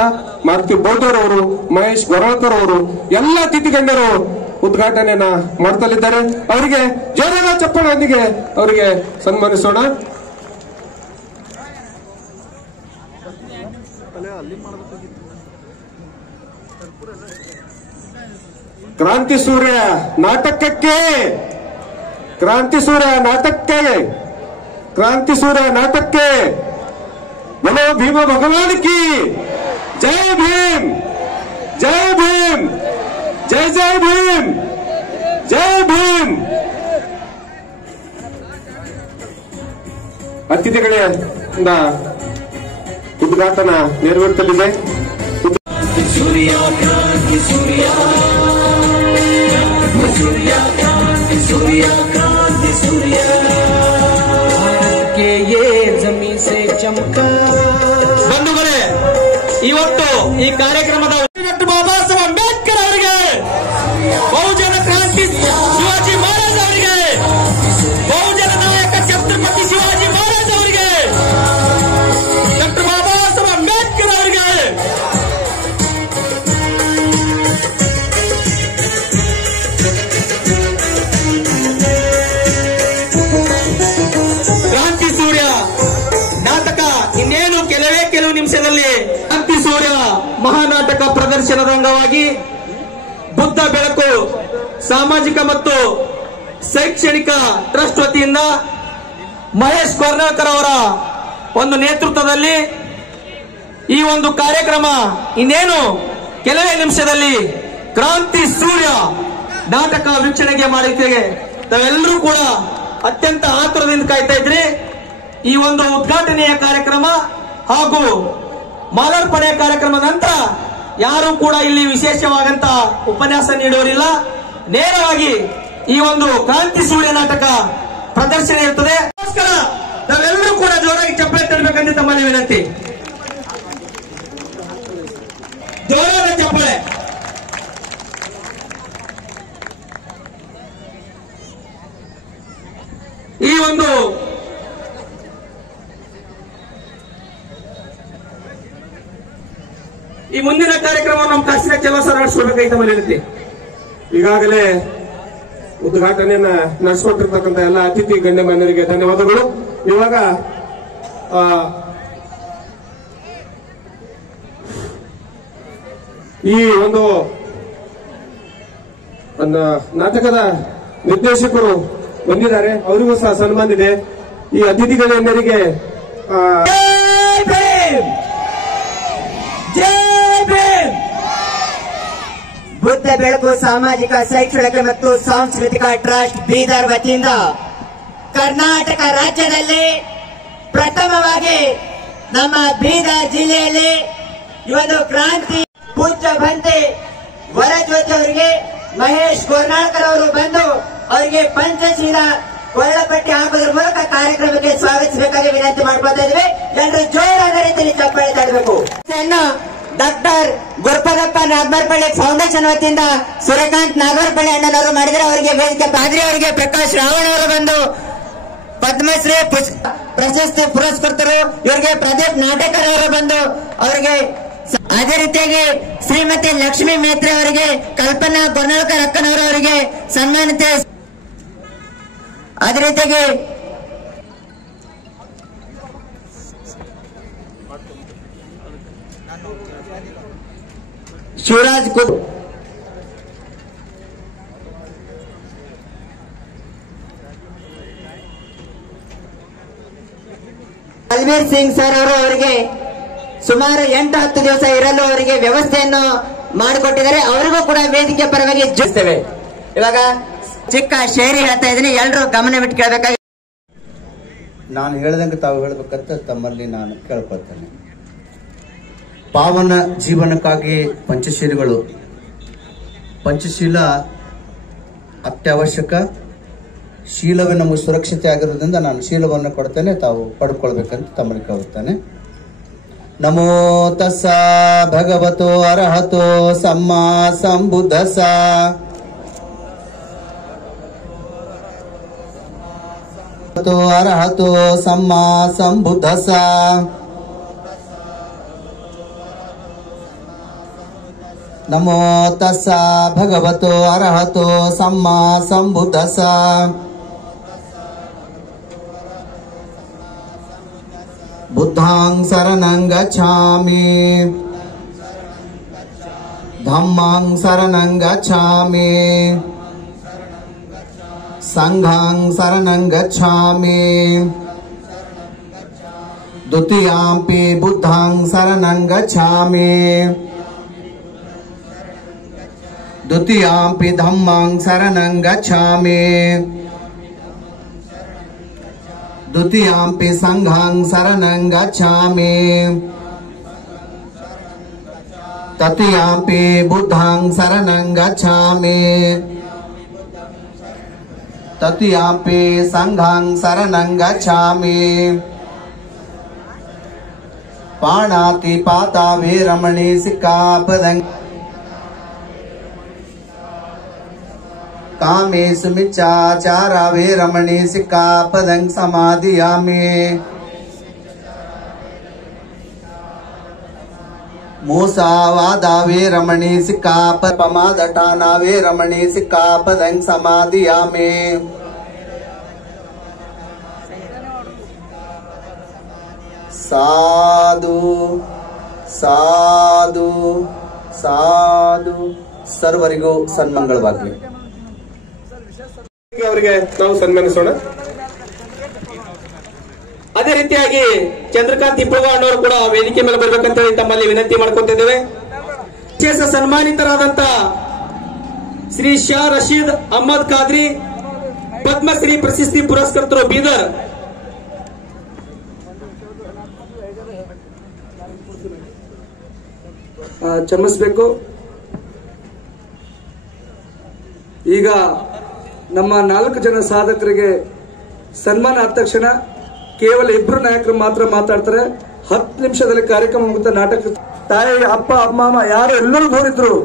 ಮಾರುತಿ ಬೌದ್ಧರವರು, ಮಹೇಶ್ ಗೊರಳ್ಕರ್ ಅವರು ಎಲ್ಲ ಅತಿಥಿ ಗಣ್ಯರು ಉದ್ಘಾಟನೆಯನ್ನ ಮಾಡ್ತಲಿದ್ದಾರೆ. ಅವರಿಗೆ ಜೋರಾದ ಚಪ್ಪಾಳೆಯೊಂದಿಗೆ ಅವರಿಗೆ ಸನ್ಮಾನಿಸೋಣ. ಕ್ರಾಂತಿ ಸೂರ್ಯ ನಾಟಕಕ್ಕೆ, ಕ್ರಾಂತಿ ಸೂರ್ಯ ನಾಟಕಕ್ಕೆ, क्रांति सूर्य नाटक के बोलो भीम भगवान की जय भीम, जय भीम, जय जय भीम, जय भीम. ಅತಿಥಿಗಳಿಂದ ಉದ್ಘಾಟನ ನೆರವೇರಿಸಲಿದೆ. ಸೂರ್ಯ ಕ್ರಾಂತಿ ಸೂರ್ಯ, ಸೂರ್ಯ ಕ್ರಾಂತಿ ಸೂರ್ಯ, ಕ್ರಾಂತಿ ಸೂರ್ಯ ये जमी से चमका. ಬಂಧುಗಳೇ, ಇವತ್ತು ಈ ಕಾರ್ಯಕ್ರಮದ ಡಾಕ್ಟರ್ ಬಾಬಾ ಸಾಹೇಬ್ ಅಂಬೇಡ್ಕರ್ ಅವರಿಗೆ, ಬಹುಜನ ಕ್ರಾಂತಿ ಶಿವಾಜಿ ಮಹಾರಾಜ್ ಅವರಿಗೆ, ಬಹುಜನ ನಾಯಕ ಛತ್ರಪತಿ ಶಿವಾಜಿ ಮಹಾರಾಜ್ ಅವರಿಗೆ, ಡಾಕ್ಟರ್ ಬಾಬಾ ಸಾಹೇಬ್ ಅಂಬೇಡ್ಕರ್ ಅವರಿಗೆ ಕ್ರಾಂತಿ ಸೂರ್ಯ ನಾಟಕ ಇನ್ನೇನು ಕೆಲವು ನಿಮಿಷದಲ್ಲಿ ಕ್ರಾಂತಿ ಸೂರ್ಯ ಮಹಾನಾಟಕ ಪ್ರದರ್ಶನದ ಅಂಗವಾಗಿ ಬುದ್ಧ ಬೆಳಕು ಸಾಮಾಜಿಕ ಮತ್ತು ಶೈಕ್ಷಣಿಕ ಟ್ರಸ್ಟ್ ವತಿಯಿಂದ ಮಹೇಶ್ ಕೊರ್ನಾಳ್ಕರ್ ಅವರ ಒಂದು ನೇತೃತ್ವದಲ್ಲಿ ಈ ಒಂದು ಕಾರ್ಯಕ್ರಮ ಇನ್ನೇನು ಕೆಲವೇ ನಿಮಿಷದಲ್ಲಿ ಕ್ರಾಂತಿ ಸೂರ್ಯ ನಾಟಕ ವೀಕ್ಷಣೆಗೆ ಮಾಡಿದ್ದೇವೆ. ತಾವೆಲ್ಲರೂ ಕೂಡ ಅತ್ಯಂತ ಆತುರದಿಂದ ಕಾಯ್ತಾ ಇದ್ರಿ. ಈ ಒಂದು ಉದ್ಘಾಟನೆಯ ಕಾರ್ಯಕ್ರಮ ಹಾಗೂ ಮಾಲಾರ್ಪಣೆಯ ಕಾರ್ಯಕ್ರಮದ ನಂತರ ಯಾರು ಕೂಡ ಇಲ್ಲಿ ವಿಶೇಷವಾದಂತ ಉಪನ್ಯಾಸ ನೀಡುವರಿಲ್ಲ. ನೇರವಾಗಿ ಈ ಒಂದು ಕ್ರಾಂತಿ ಸೂರ್ಯ ನಾಟಕ ಪ್ರದರ್ಶನ ಇರ್ತದೆ. ಅದಕ್ಕೋಸ್ಕರ ನಾವೆಲ್ಲರೂ ಕೂಡ ಜೋರಾಗಿ ಚಪ್ಪಾಳೆ ತಡಬೇಕಂತ ತಮ್ಮಲ್ಲಿ ವಿನಂತಿ. ಜೋರಾದ ಚಪ್ಪಾಳೆ. ಈ ಒಂದು ಈ ಮುಂದಿನ ಕಾರ್ಯಕ್ರಮವನ್ನು ನಮ್ಮ ಕಾಸಿನ ಕೆಲಸ ನಡೆಸಬೇಕಾಗಿ ತಮ್ಮಲ್ಲಿ ವಿನಂತಿ. ಈಗಾಗಲೇ ಉದ್ಘಾಟನೆಯನ್ನ ನಡೆಸಿಕೊಟ್ಟಿರ್ತಕ್ಕಂಥ ಎಲ್ಲ ಅತಿಥಿ ಗಣ್ಯಮಾನ್ಯರಿಗೆ ಧನ್ಯವಾದಗಳು. ಇವಾಗ ಈ ಒಂದು ನಾಟಕದ ನಿರ್ದೇಶಕರು ಬಂದಿದ್ದಾರೆ, ಅವರಿಗೂ ಸಹ ಸನ್ಮಾನ ಇದೆ. ಈ ಅತಿಥಿ ಗಣ್ಯರಿಗೆ ಬುದ್ಧ ಬೆಳಕು ಸಾಮಾಜಿಕ ಶೈಕ್ಷಣಿಕ ಮತ್ತು ಸಾಂಸ್ಕೃತಿಕ ಟ್ರಸ್ಟ್ ಬೀದರ್ ವತಿಯಿಂದ ಕರ್ನಾಟಕ ರಾಜ್ಯದಲ್ಲಿ ಪ್ರಥಮವಾಗಿ ನಮ್ಮ ಬೀದರ್ ಜಿಲ್ಲೆಯಲ್ಲಿ ಈ ಒಂದು ಕ್ರಾಂತಿ ಪೂಜ್ಯ ಬಂತೆ ವರಜ್ಯೋತಿ ಅವರಿಗೆ ಮಹೇಶ್ ಗೋರ್ನಾಳ್ಕರ್ ಅವರು ಬಂದು ಅವರಿಗೆ ಪಂಚಶೀಲ ಕೊಳ್ಳಪಟ್ಟಿ ಹಾಕೋದ್ರ ಮೂಲಕ ಕಾರ್ಯಕ್ರಮಕ್ಕೆ ಸ್ವಾಗತಿಸಬೇಕಾಗಿ ವಿನಂತಿ ಮಾಡ್ಕೊಳ್ತಾ ಇದ್ವಿ. ಎಲ್ಲರೂ ಜೋರಾದ ರೀತಿಯಲ್ಲಿ ಚಪ್ಪಾಳೆ ತಡಬೇಕು. ಡಾಕ್ಟರ್ ಗುರುಪದಪ್ಪ ನಾಗಮರಪಳ್ಳಿ ಫೌಂಡೇಶನ್ ವತಿಯಿಂದ ಸೂರ್ಯಕಾಂತ್ ನಾಗಮರಪಳ್ಳಿ ಅಣ್ಣನವರು ಮಾಡಿದರೆ ಅವರಿಗೆ ವೇದಿಕೆ ಪಾದ್ರಿ ಅವರಿಗೆ ಪ್ರಕಾಶ್ ರಾವಣ್ ಅವರು ಬಂದು ಪದ್ಮಶ್ರೀ ಪ್ರಶಸ್ತಿ ಪುರಸ್ಕೃತರು ಇವರಿಗೆ ಪ್ರದೀಪ್ ನಾಟಕರ್ ಅವರು ಬಂದು ಅವರಿಗೆ ಅದೇ ರೀತಿಯಾಗಿ ಶ್ರೀಮತಿ ಲಕ್ಷ್ಮೀ ಮೇತ್ರೆ ಅವರಿಗೆ ಕಲ್ಪನಾ ಗೊರ್ನಾಳ್ಕರ್ ಅಕ್ಕನವರು ಅವರಿಗೆ ಸನ್ಮಾನಿತ. ಅದೇ ರೀತಿಯಾಗಿ ಶಿವರಾಜ್ ಬಲ್ಬೀರ್ ಸಿಂಗ್ ಸರ್ ಅವರು ಅವರಿಗೆ ಸುಮಾರು 8-10 ದಿವಸ ಇರಲು ಅವರಿಗೆ ವ್ಯವಸ್ಥೆಯನ್ನು ಮಾಡಿಕೊಟ್ಟಿದ್ದಾರೆ. ಅವರಿಗೂ ಕೂಡ ವೇದಿಕೆ ಪರವಾಗಿ ಜೋಡಿಸ್ತೇವೆ. ಇವಾಗ ಚಿಕ್ಕ ಶೇರಿ ಹೇಳ್ತಾ ಇದ್ದೀನಿ, ಎಲ್ಲರೂ ಗಮನವಿಟ್ಟು ಕೇಳಬೇಕಾಗಿ. ನಾನು ಹೇಳ್ದಂಗೆ ತಾವು ಹೇಳ್ಬೇಕಂತ ತಮ್ಮಲ್ಲಿ ನಾನು ಕೇಳ್ಕೊಳ್ತೇನೆ. ಪಾವನ ಜೀವನಕ್ಕಾಗಿ ಪಂಚಶೀಲಗಳು. ಪಂಚಶೀಲ ಅತ್ಯವಶ್ಯಕ. ಶೀಲವೇ ನಮಗೆ ಸುರಕ್ಷತೆ ಆಗಿರೋದ್ರಿಂದ ನಾನು ಶೀಲವನ್ನು ಕೊಡ್ತೇನೆ, ತಾವು ಪಡ್ಕೊಳ್ಬೇಕಂತ ತಮ್ಮಲ್ಲಿ ಕೇಳುತ್ತೇನೆ. ನಮೋ ತಸ್ಸ ಭಗವತೋ ಅರ್ಹತೋ ಸಮ್ಮಾ ಸಂಬುದ್ಧಸ್ಸ. ಅರ್ಹತೋ ಸಮ್ಮಾ ಸಂಬುದ್ಧಸ್ಸ. ನಮೋ ತಸ್ಸ ಭಗವತೋ ಅರ್ಹತೋ ಸಮ್ಮಾ ಸಂಬುದ್ಧಸ್ಸ. ಬುದ್ಧಾಂ ಶರಣಂ ಗಚ್ಛಾಮಿ ಧಮ್ಮಾಂ ಶರಣಂ ಗಚ್ಛಾಮಿ ಸಂಘಾಂ ಶರಣಂ ಗಚ್ಛಾಮಿ ದ್ವಿತೀಯಾಂಪಿ ಬುದ್ಧಾಂ ಶರಣಂ ಗಚ್ಛಾಮಿ ದ್ವಿತೀಯಾಂಪಿ ಧಮ್ಮಾಂ ಶರಣಂ ಗಚ್ಛಾಮಿ ದ್ವಿತೀಯಾಂಪಿ ಸಂಘಾಂ ಶರಣಂ ಗಚ್ಛಾಮಿ ತೃತೀಯಾಂಪಿ ಬುದ್ಧಾಂ ಶರಣಂ ಗಚ್ಛಾಮಿ ತೃತೀಯಾಂಪಿ ಸಂಘಾಂ ಶರಣಂ ಗಚ್ಛಾಮಿ. ಪಾಣಾತಿ ಪಾತ ವೇರಮಣಿ ಸಿಕ್ಕಾಪದಂ ಕಾಮೇಶು ಮಿಚ್ಚಾಚಾರ ವೇರಮಣಿ ಸಿಕ್ಕಾಪದಂ ಸಮಾಧಿಯಾಮಿ. ಮೂಸಾವಾದ ವೇರಮಣಿ ಸಿಕ್ಕಾಪಮಾದಟಾನ ವೇರಮಣಿ ಸಿಕ್ಕಾಪದಂ ಸಮಾಧಿಯಾಮಿ. ಸಾಧು ಸಾಧು ಸಾಧು. ಸರ್ವರಿಗೂ ಸನ್ಮಂಗಳವಾಗಲಿ. ಅವರಿಗೆ ನಾವು ಸನ್ಮಾನಿಸೋಣ. ಅದೇ ರೀತಿಯಾಗಿ ಚಂದ್ರಕಾಂತ್ ಇಪ್ಪಳ್ವ ಅಣ್ಣವರು ಕೂಡ ವೇದಿಕೆ ಮೇಲೆ ಬರ್ಬೇಕಂತ ತಮ್ಮಲ್ಲಿ ವಿನಂತಿ ಮಾಡ್ಕೊತಿದ್ದೇವೆ. ವಿಶೇಷ ಸನ್ಮಾನಿತರಾದಂತ ಶ್ರೀ ಶಾ ರಶೀದ್ ಅಹಮದ್ ಖಾದ್ರಿ ಪದ್ಮಶ್ರೀ ಪ್ರಶಸ್ತಿ ಪುರಸ್ಕರ್ತರು ಬೀದರ್. ಕ್ಷಮಿಸಬೇಕು. ಈಗ ನಮ್ಮ 4 ಜನ ಸಾಧಕರಿಗೆ ಸನ್ಮಾನ ಆದ ತಕ್ಷಣ ಕೇವಲ 2 ನಾಯಕರು ಮಾತ್ರ ಮಾತಾಡ್ತಾರೆ. 10 ನಿಮಿಷದಲ್ಲಿ ಕಾರ್ಯಕ್ರಮ ಮುಗಿದ ನಾಟಕ ತಾಯಿ ಅಪ್ಪ ಅಮ್ಮ ಯಾರು ಎಲ್ಲರೂ ದೂರಿದ್ರು.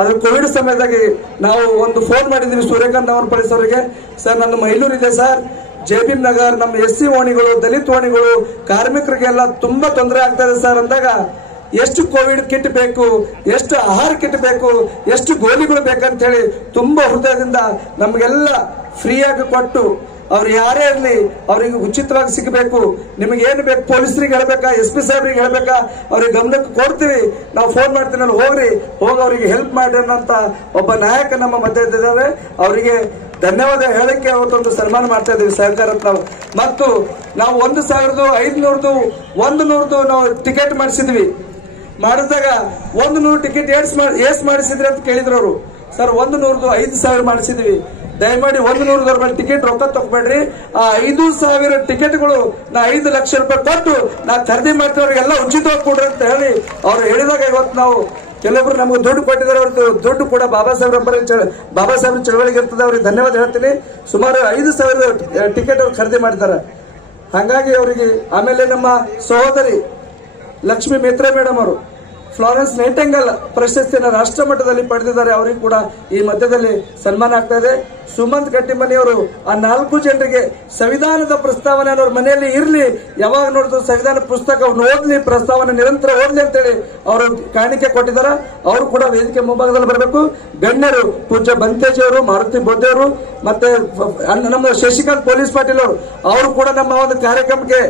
ಅದ್ರ ಕೋವಿಡ್ ಸಮಯದಾಗಿ ನಾವು ಒಂದು ಫೋನ್ ಮಾಡಿದ್ವಿ ಸೂರ್ಯಕಾಂತ್ ಅವರ ಪರಿಸರರಿಗೆ. ಸರ್ ನನ್ನ ಮೈಲೂರು ಇದೆ ಸರ್, ಜೆಬಿ ನಗರ್, ನಮ್ಮ SC ಓಣಿಗಳು, ದಲಿತ ಓಣಿಗಳು, ಕಾರ್ಮಿಕರಿಗೆಲ್ಲ ತುಂಬಾ ತೊಂದರೆ ಆಗ್ತಾ ಇದೆ ಸರ್ ಅಂದಾಗ ಎಷ್ಟು ಕೋವಿಡ್ ಕಿಟ್ ಬೇಕು, ಎಷ್ಟು ಆಹಾರ ಕಿಟ್ ಬೇಕು, ಎಷ್ಟು ಗೋಲಿಗಳು ಬೇಕಂತ ಹೇಳಿ ತುಂಬಾ ಹೃದಯದಿಂದ ನಮಗೆಲ್ಲ ಫ್ರೀಯಾಗಿ ಕೊಟ್ಟು, ಅವ್ರು ಯಾರೇ ಇರಲಿ ಅವ್ರಿಗೆ ಉಚಿತವಾಗಿ ಸಿಗಬೇಕು, ನಿಮಗೆ ಏನು ಬೇಕು ಪೊಲೀಸರಿಗೆ ಹೇಳ್ಬೇಕಾ, SP ಸಾಹೇಬ್ರಿಗೆ ಹೇಳ್ಬೇಕಾ, ಅವ್ರಿಗೆ ಗಮನಕ್ಕೆ ಕೊಡ್ತೀವಿ, ನಾವು ಫೋನ್ ಮಾಡ್ತೀವಿ, ಅಲ್ಲಿ ಹೋಗಿ ಅವ್ರಿಗೆ ಹೆಲ್ಪ್ ಮಾಡಿ ಅನ್ನೋಂತ ಒಬ್ಬ ನಾಯಕ ನಮ್ಮ ಮಧ್ಯ ಇದ್ದಾರೆ. ಅವರಿಗೆ ಧನ್ಯವಾದ ಹೇಳಕ್ಕೆ ಅವತ್ತೊಂದು ಸನ್ಮಾನ ಮಾಡ್ತಾ ಇದ್ದೀವಿ ಸಹಕಾರತ್ನ. ಮತ್ತು ನಾವು 1500 100 ನಾವು ಟಿಕೆಟ್ ಮಾಡಿಸಿದ್ವಿ. ಮಾಡಿದಾಗ 100 ಟಿಕೆಟ್ ಏಸ್ ಮಾಡಿಸಿದ್ರಿ ಅಂತ ಕೇಳಿದ್ರು ಅವರು. ಸರ್ 100 5,000 ಮಾಡಿಸಿದ್ವಿ. ದಯಮಾಡಿ 100 ಮೇಲೆ ಟಿಕೆಟ್ ರೊಕ್ಕ ತಗೋಬೇಡ್ರಿ. ಆ 5,000 ಟಿಕೆಟ್ಗಳು ನಾ 5 ಲಕ್ಷ ರೂಪಾಯಿ ಕೊಟ್ಟು ನಾ ಖರೀದಿ ಮಾಡ್ತೀವ್ರಿಗೆಲ್ಲ ಉಚಿತವಾಗಿ ಕೊಡ್ರಿ ಅಂತ ಹೇಳಿ ಅವ್ರು ಹೇಳಿದಾಗ ಇವತ್ತು ನಾವು ಕೆಲವೊಬ್ರು ನಮ್ಗೆ ದುಡ್ಡು ಕೊಟ್ಟಿದ್ದಾರೆ. ಅವ್ರದ್ದು ದುಡ್ಡು ಕೂಡ ಬಾಬಾ ಸಾಹೇಬ್ರ ಚಳವಳಿಗೆ ಇರ್ತದೆ. ಅವ್ರಿಗೆ ಧನ್ಯವಾದ ಹೇಳ್ತೀನಿ. ಸುಮಾರು 5,000 ಟಿಕೆಟ್ ಅವ್ರು ಖರೀದಿ ಮಾಡಿದ್ದಾರೆ. ಹಾಗಾಗಿ ಅವರಿಗೆ. ಆಮೇಲೆ ನಮ್ಮ ಸಹೋದರಿ ಲಕ್ಷ್ಮೀ ಮಿತ್ರ ಮೇಡಮ್ ಅವರು ಫ್ಲಾರೆನ್ಸ್ ನೈಟಿಂಗೇಲ್ ಪ್ರಶಸ್ತಿಯನ್ನು ರಾಷ್ಟ್ರ ಮಟ್ಟದಲ್ಲಿ ಪಡೆದಿದ್ದಾರೆ. ಅವರಿಗೆ ಕೂಡ ಈ ಮಧ್ಯದಲ್ಲಿ ಸನ್ಮಾನ ಆಗ್ತಾ ಇದೆ. ಸುಮಂತ್ ಕಟ್ಟಿಮನಿಯವರು ಆ 4 ಜನರಿಗೆ ಸಂವಿಧಾನದ ಪ್ರಸ್ತಾವನೆ ಅವ್ರ ಮನೆಯಲ್ಲಿ ಇರಲಿ, ಯಾವಾಗ ನೋಡಿದ್ರು ಸಂವಿಧಾನ ಪುಸ್ತಕ ಓದ್ಲಿ, ಪ್ರಸ್ತಾವನೆ ನಿರಂತರ ಓದ್ಲಿ ಅಂತೇಳಿ ಅವರು ಕಾಣಿಕೆ ಕೊಟ್ಟಿದ್ದಾರೆ. ಅವರು ಕೂಡ ವೇದಿಕೆ ಮುಂಭಾಗದಲ್ಲಿ ಬರಬೇಕು. ಗಣ್ಯರು ಪೂಜ್ಯ ಬಂತೇಜಿ ಅವರು, ಮಾರುತಿ ಬೋಧೆ ಅವರು, ಮತ್ತೆ ನಮ್ಮ ಶಶಿಕಾಂತ್ ಪೊಲೀಸ್ ಪಾಟೀಲ್ ಅವರು ಕೂಡ ನಮ್ಮ ಒಂದು ಕಾರ್ಯಕ್ರಮಕ್ಕೆ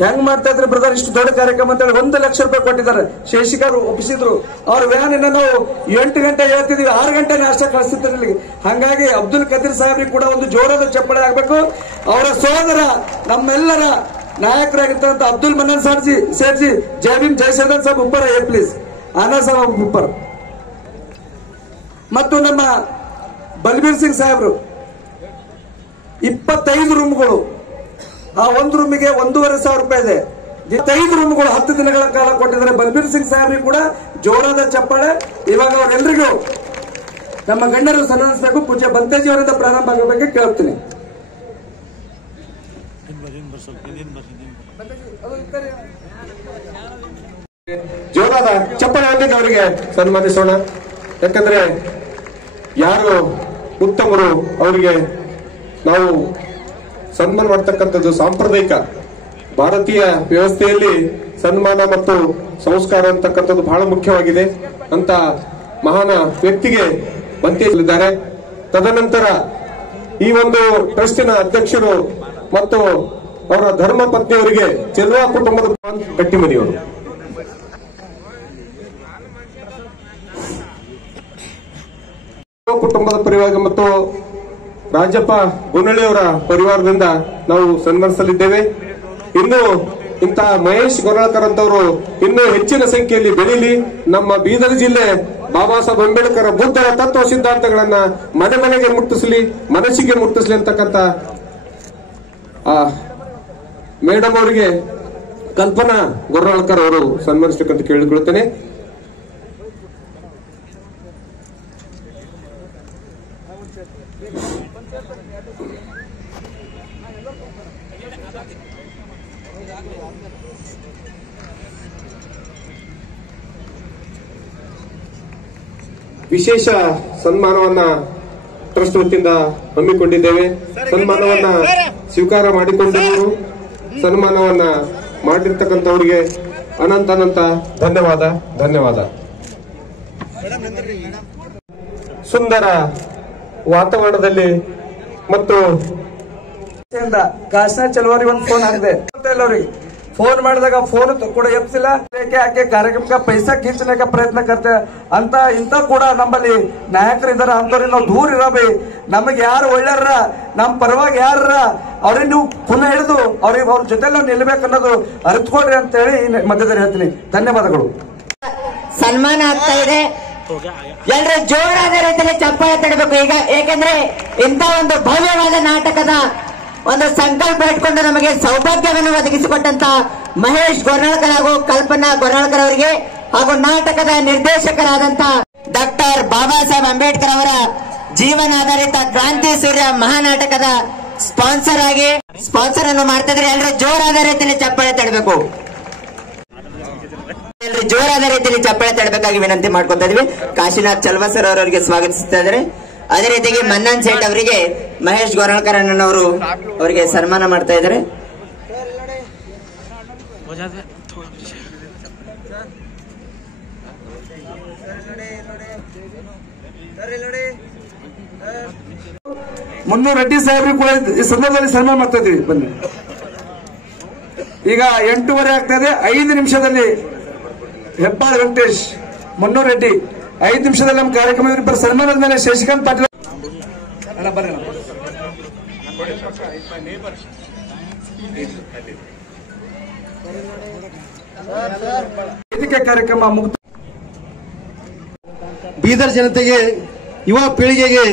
ಹೆಂಗ್ ಮಾಡ್ತಾ ಇದ್ರೆ ಬ್ರದರ್ ಇಷ್ಟು ದೊಡ್ಡ ಕಾರ್ಯಕ್ರಮ ಅಂತ ಹೇಳಿ 1 ಲಕ್ಷ ರೂಪಾಯಿ ಕೊಟ್ಟಿದ್ದಾರೆ. ಶೇಷಿಕರು ಒಪ್ಪಿಸಿದ್ರು. ಅವ್ರ ವ್ಯಾನ್ ನಾವು 8 ಗಂಟೆ ಹೇಳ್ತಿದ್ವಿ, 6 ಗಂಟೆ ನಾಷ್ಟ ಕಳಿಸ್ತಿದ್ರು ಇಲ್ಲಿಗೆ. ಹಾಗಾಗಿ ಅಬ್ದುಲ್ ಕದೀರ್ ಸಾಹೇಬ್ರಿಗೆ ಕೂಡ ಒಂದು ಜೋರಾದ ಚಪ್ಪಳೆ ಆಗ್ಬೇಕು. ಅವರ ಸೋದರ ನಮ್ಮೆಲ್ಲರ ನಾಯಕರಾಗಿರ್ತಕ್ಕಂಥ ಅಬ್ದುಲ್ ಮನ್ನನ್ ಸೇಠ್ಜಿ ಜೈವಿನ್ ಜಯಸರ್ದಾರ್ ಸಾಹೇಬ್ ಉಪ್ಪರ್ ಪ್ಲೀಸ್ ಆನಾ ಸಾಹೇಬ್ ಉಪ್ಪರ್, ಮತ್ತು ನಮ್ಮ ಬಲ್ಬೀರ್ ಸಿಂಗ್ ಸಾಹೇಬ್ರು 25 ರೂಮ್ಗಳು. ಆ 1 ರೂಮಿಗೆ 1,500 ರೂಪಾಯಿ ಇದೆ. 5 ರೂಮ್ಗಳು 10 ದಿನಗಳ ಕಾಲ ಕೊಟ್ಟಿದ್ದಾರೆ. ಬಲ್ಬೀರ್ ಸಿಂಗ್ ಸಾಹೇಬ್ರಿಗೆ ಕೂಡ ಜೋರಾದ ಚಪ್ಪಾಳೆ. ಇವಾಗ ಅವರೆಲ್ಲರಿಗೂ ನಮ್ಮ ಗಣ್ಯರು ಸನ್ಮಾನಿಸಬೇಕು. ಪೂಜ್ಯ ಬಂತೇಜಿ ಅವರಿಂದ ಪ್ರಾರಂಭ ಆಗಬೇಕು ಕೇಳ್ತೀನಿ. ಜೋರಾದ ಚಪ್ಪಾಳೆ ಹಾಕಿ ಅವರಿಗೆ ಸನ್ಮಾನಿಸೋಣ. ಯಾಕಂದ್ರೆ ಯಾರು ಉತ್ತಮರು ಅವರಿಗೆ ನಾವು ಸನ್ಮಾನ ಮಾಡ್ತಕ್ಕಂಥದ್ದು ಸಾಂಪ್ರದಾಯಿಕ ಭಾರತೀಯ ವ್ಯವಸ್ಥೆಯಲ್ಲಿ ಸನ್ಮಾನ ಮತ್ತು ಸಂಸ್ಕಾರ ಅಂತಕ್ಕಂಥದ್ದು ಬಹಳ ಮುಖ್ಯವಾಗಿದೆ. ಅಂತ ಮಹಾನ ವ್ಯಕ್ತಿಗೆ ಬಂತಿದ್ದಾರೆ. ತದನಂತರ ಈ ಒಂದು ಟ್ರಸ್ಟಿನ ಅಧ್ಯಕ್ಷರು ಮತ್ತು ಅವರ ಧರ್ಮ ಪತ್ನಿಯವರಿಗೆ ಚೆಲ್ವಾ ಕುಟುಂಬದ ಕಟ್ಟಿಮನಿಯವರು. ಕುಟುಂಬದ ಪರಿವಾರ ಮತ್ತು ರಾಜಪ್ಪ ಗುನ್ನಳ್ಳಿಯವರ ಪರಿವಾರದಿಂದ ನಾವು ಸನ್ಮಾನಿಸಲಿದ್ದೇವೆ. ಇನ್ನು ಇಂತಹ ಮಹೇಶ್ ಗೊರಳಕರ್ ಅಂತವರು ಇನ್ನೂ ಹೆಚ್ಚಿನ ಸಂಖ್ಯೆಯಲ್ಲಿ ಬೆಳೀಲಿ. ನಮ್ಮ ಬೀದರ್ ಜಿಲ್ಲೆ ಬಾಬಾ ಸಾಹೇಬ್ ಅಂಬೇಡ್ಕರ್ ಬುದ್ಧರ ತತ್ವ ಸಿದ್ಧಾಂತಗಳನ್ನ ಮನೆ ಮನೆಗೆ ಮುಟ್ಟಿಸಲಿ, ಮನಸ್ಸಿಗೆ ಮುಟ್ಟಿಸಲಿ ಅಂತಕ್ಕಂಥ ಮೇಡಮ್ ಅವರಿಗೆ ಕಲ್ಪನಾ ಗೊರಳಕರ್ ಅವರು ಸನ್ಮಾನಿಸಬೇಕಂತ ಕೇಳಿಕೊಳ್ಳುತ್ತೇನೆ. ವಿಶೇಷ ಸನ್ಮಾನವನ್ನ ಟ್ರಸ್ಟ್ ವತಿಯಿಂದ ಹಮ್ಮಿಕೊಂಡಿದ್ದೇವೆ. ಸನ್ಮಾನವನ್ನ ಸ್ವೀಕಾರ ಮಾಡಿಕೊಂಡವರು, ಸನ್ಮಾನವನ್ನ ಮಾಡಿರ್ತಕ್ಕಂಥವರಿಗೆ ಅನಂತ ಧನ್ಯವಾದ. ಸುಂದರ ವಾತಾವರಣದಲ್ಲಿ ಮತ್ತು ಕಾಶ್ನ ಚಲುವರಿ ಒಂದು ಫೋನ್ ಆಗಿದೆ. ಎಲ್ಲರಿಗೆ फोन ಮಾಡಿದಾಗ ಫೋನ್ ಕೂಡ ಎಪ್ಸಿಲ್ಲ. ಯಾಕೆ ಕಾರ್ಯಕ್ರಮಕ್ಕೆ ಪೈಸಾ ಖೀಂಚನೆಗೆ ಪ್ರಯತ್ನ ಕರ್ತೆ ಅಂತ ಇಂತ ಕೂಡ ನಮ್ಮಲ್ಲಿ ನಾಯಕರಿದ್ದಾರೆ. ಅಂತವ್ರಿಗೆ ನಾವು ದೂರ ಇರಬೇ. ನಮಗೆ ಯಾರು ಒಳ್ಳೆಯರ, ನಮ್ಮ ಪರವಾಗಿ ಯಾರ ಅವ್ರಿಗೆ ನೀವು ಪುನಃ ಹಿಡಿದು ಅವ್ರಿಗೆ ಅವ್ರ ಜೊತೆ ನಾವು ನಿಲ್ಬೇಕು ಅನ್ನೋದು ಅರಿತುಕೊಡ್ರಿ ಅಂತ ಹೇಳಿ ಮಧ್ಯದಲ್ಲಿ ಹೇಳ್ತೀನಿ. ಧನ್ಯವಾದಗಳು. ಸನ್ಮಾನ ಆಗ್ತಾ ಇದೆ. ಎಲ್ಲರೂ ಜೋರಾದ ರೀತಿಯಲ್ಲಿ ಚಪ್ಪಾಳೆ ತಡಬೇಕು ಈಗ, ಏಕೆಂದ್ರೆ ಇಂಥ ಒಂದು ಭವ್ಯವಾದ ನಾಟಕದ ಒಂದು ಸಂಕಲ್ಪ ಇಟ್ಕೊಂಡು ನಮಗೆ ಸೌಭಾಗ್ಯವನ್ನು ಒದಗಿಸಿಕೊಟ್ಟಂತ ಮಹೇಶ್ ಗೊರ್ನಾಳ್ಕರ್ ಹಾಗೂ ಕಲ್ಪನಾ ಗೊರ್ನಾಳ್ಕರ್ ಅವರಿಗೆ ಹಾಗೂ ನಾಟಕದ ನಿರ್ದೇಶಕರಾದಂತ ಡಾಕ್ಟರ್ ಬಾಬಾ ಸಾಹೇಬ್ ಅಂಬೇಡ್ಕರ್ ಅವರ ಜೀವನಾಧಾರಿತ ಕ್ರಾಂತಿ ಸೂರ್ಯ ಮಹಾನಾಟಕದ ಸ್ಪಾನ್ಸರ್ ಅನ್ನು ಮಾಡ್ತಾ ಇದ್ರೆ ಎಲ್ಲರೂ ಜೋರಾದ ರೀತಿಯಲ್ಲಿ ಚಪ್ಪಾಳೆ ತಡಬೇಕು. ಎಲ್ಲರೂ ಜೋರಾದ ರೀತಿಯಲ್ಲಿ ಚಪ್ಪಾಳೆ ತಡಬೇಕಾಗಿ ವಿನಂತಿ ಮಾಡ್ಕೊತಾ ಇದೀವಿ. ಕಾಶಿನಾಥ್ ಚಲ್ವಸರ್ ಅವರಿಗೆ ಸ್ವಾಗತಿಸ್ತಾ ಇದ್ದಾರೆ. ಅದೇ ರೀತಿಯಾಗಿ ಮನ್ನನ್ ಸೇಠ್ ಅವರಿಗೆ ಮಹೇಶ್ ಗೊರ್ನಾಳ್ಕರ್ ಅಣ್ಣನವರು ಅವರಿಗೆ ಸನ್ಮಾನ ಮಾಡ್ತಾ ಇದ್ದಾರೆ. ಮುನ್ನೂರು ರೆಡ್ಡಿ ಸಾಹೇಬ್ರಿಗೆ ಕೂಡ ಈ ಸಂದರ್ಭದಲ್ಲಿ ಸನ್ಮಾನ ಮಾಡ್ತಾ ಇದ್ದೀವಿ. ಬನ್ನಿ, ಈಗ 8:30 ಆಗ್ತಾ ಇದೆ. 5 ನಿಮಿಷದಲ್ಲಿ ಹೆಬ್ಬಾಳ್ ವೆಂಕಟೇಶ್, ಮುನ್ನೂರು ರೆಡ್ಡಿ 5 ನಿಮಿಷದಲ್ಲಿ ನಮ್ಮ ಕಾರ್ಯಕ್ರಮದ ಸನ್ಮಾನದ ಮೇಲೆ ಶಶಿಕಾಂತ್ ಪಾಟೀಲ್ ಬರ್ರಿ. ವೇದಿಕೆ ಕಾರ್ಯಕ್ರಮ ಮುಕ್ತ. ಬೀದರ್ ಜನತೆಗೆ, ಯುವ ಪೀಳಿಗೆಗೆ